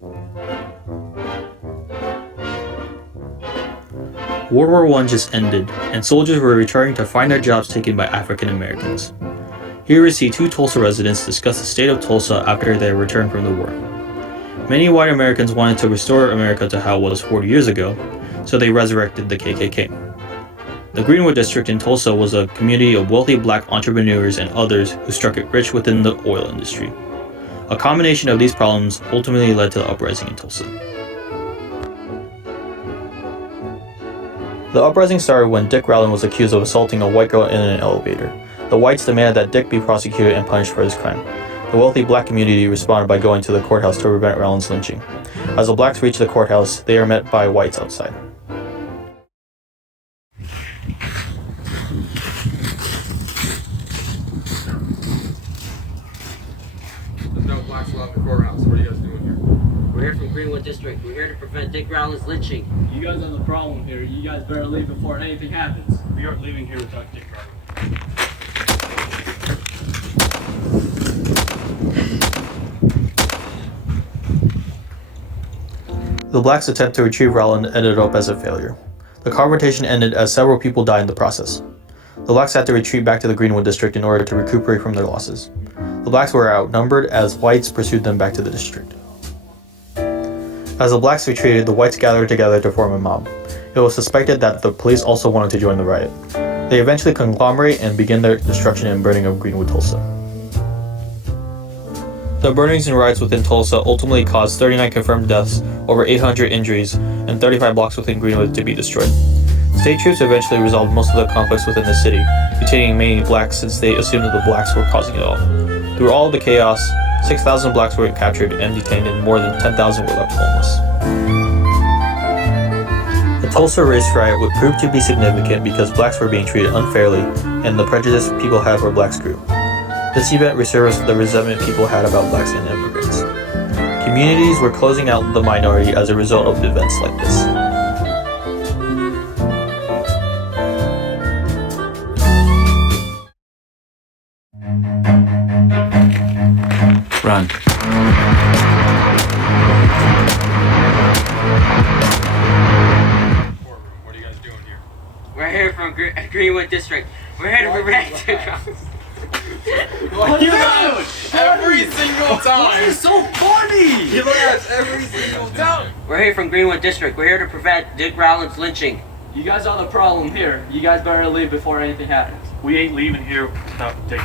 World War I just ended, and soldiers were returning to find their jobs taken by African Americans. Here we see two Tulsa residents discuss the state of Tulsa after their return from the war. Many white Americans wanted to restore America to how it was 40 years ago, so they resurrected the KKK. The Greenwood District in Tulsa was a community of wealthy black entrepreneurs and others who struck it rich within the oil industry. A combination of these problems ultimately led to the uprising in Tulsa. The uprising started when Dick Rowland was accused of assaulting a white girl in an elevator. The whites demanded that Dick be prosecuted and punished for his crime. The wealthy black community responded by going to the courthouse to prevent Rowland's lynching. As the blacks reach the courthouse, they are met by whites outside. There's no blacks allowed in the courthouse. What are you guys doing here? We're here from Greenwood District. We're here to prevent Dick Rowland's lynching. You guys are the problem here. You guys better leave before anything happens. We aren't leaving here without Dick Rowland. The blacks' attempt to retrieve Rowland ended up as a failure. The confrontation ended as several people died in the process. The blacks had to retreat back to the Greenwood District in order to recuperate from their losses. The blacks were outnumbered as whites pursued them back to the district. As the blacks retreated, the whites gathered together to form a mob. It was suspected that the police also wanted to join the riot. They eventually conglomerate and begin their destruction and burning of Greenwood, Tulsa. The burnings and riots within Tulsa ultimately caused 39 confirmed deaths, over 800 injuries, and 35 blocks within Greenwood to be destroyed. State troops eventually resolved most of the conflicts within the city, detaining many blacks since they assumed that the blacks were causing it all. Through all of the chaos, 6,000 blacks were captured and detained, and more than 10,000 were left homeless. The Tulsa race riot would prove to be significant because blacks were being treated unfairly, and the prejudice people had for blacks grew. This event resurfaced the resentment people had about blacks and immigrants. Communities were closing out the minority as a result of events like this. Run. What are you guys doing here? We're here from Greenwood District. We're here to prevent Dick Rowland's. What you do? Every single time. This is so funny! You laugh every single time. We're here from Greenwood District. We're here to prevent Dick Rowland's lynching. You guys are the problem here. You guys better leave before anything happens. We ain't leaving here without Dick.